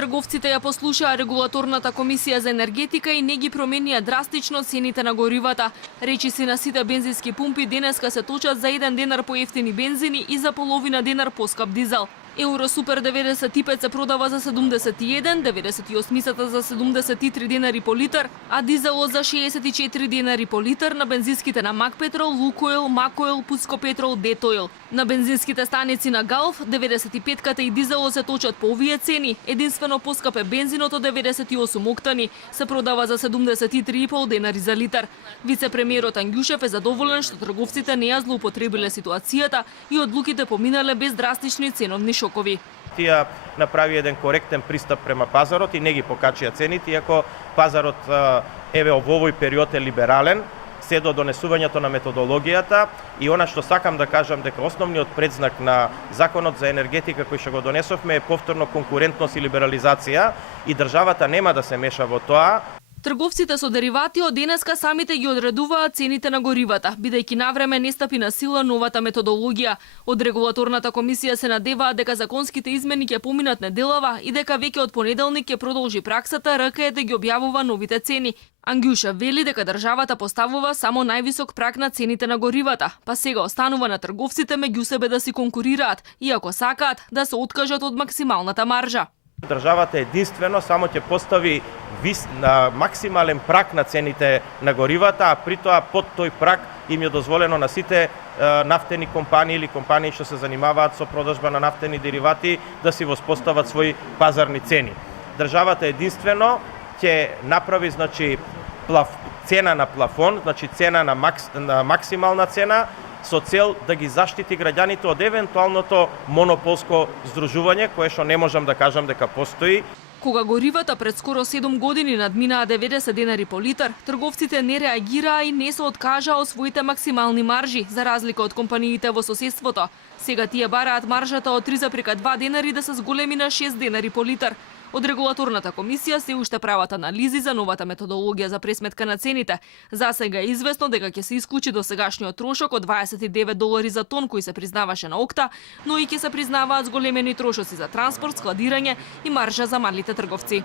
трговците ја послушаа регулаторната комисија за енергетика и не ги променија драстично цените на горивата. Речиси на сите бензински пумпи денеска се точат за 1 денар поевтини бензини и за половина денар поскап дизел. Евро Супер 95 се продава за 71, 98 за 73 денари по литар, а дизелот за 64 денари по литар на бензинските на Макпетрол, Лукойл, Макойл, Пуцко Петрол, Детойл. На бензинските станици на Галф 95-ката и дизелот се точат по овие цени. Единствено поскап е бензинот од 98 октани, се продава за 73,5 денари за литар. Вице-премиерот Ангјушев е задоволен што трговците не ја злоупотребиле ситуацијата и одлуките поминале без драстични ценовни шокови. Тие направи еден коректен пристап према пазарот и не ги покачија цените, иако пазарот еве во овој период е либерален, се до донесувањето на методологијата и она што сакам да кажам дека основниот предзнак на законот за енергетика кој што го донесовме е повторно конкурентност и либерализација и државата нема да се меша во тоа. Трговците со деривати од денеска самите ги одредуваат цените на горивата, бидејќи навреме не стапи на сила новата методологија. Од регулаторната комисија се надеваат дека законските измени ќе поминат неделава и дека веќе од понеделник ќе продолжи праксата РКЕ да ги објавува новите цени. Ангјушев вели дека државата поставува само највисок праг на цените на горивата, па сега останува на трговците меѓу себе да си конкурираат, иако сакаат да се откажат од максималната маржа. Државата единствено само ќе постави на максимален праг на цените на горивата, а при тоа под тој праг им е дозволено на сите нафтени компании или компании што се занимаваат со продажба на нафтени деривати да си воспостават своји пазарни цени. Државата единствено ќе направи цена на плафон, цена на максимална цена, со цел да ги заштити граѓаните од евентуалното монополско здружување, кое што не можам да кажам дека постои. Кога горивата пред скоро 7 години надминаа 90 денари по литар, трговците не реагираа и не се откажаа од своите максимални маржи, за разлика од компаниите во соседството. Сега тие бараат маржата од 3,2 денари да се зголеми на 6 денари по литар. Од регулаторната комисија се уште прават анализи за новата методологија за пресметка на цените. За сега е известно дека ќе се исклучи досегашниот трошок од $29 за тон кој се признаваше на ОКТА, но и ќе се признаваат зголемени трошоци за транспорт, складирање и маржа за малите трговци.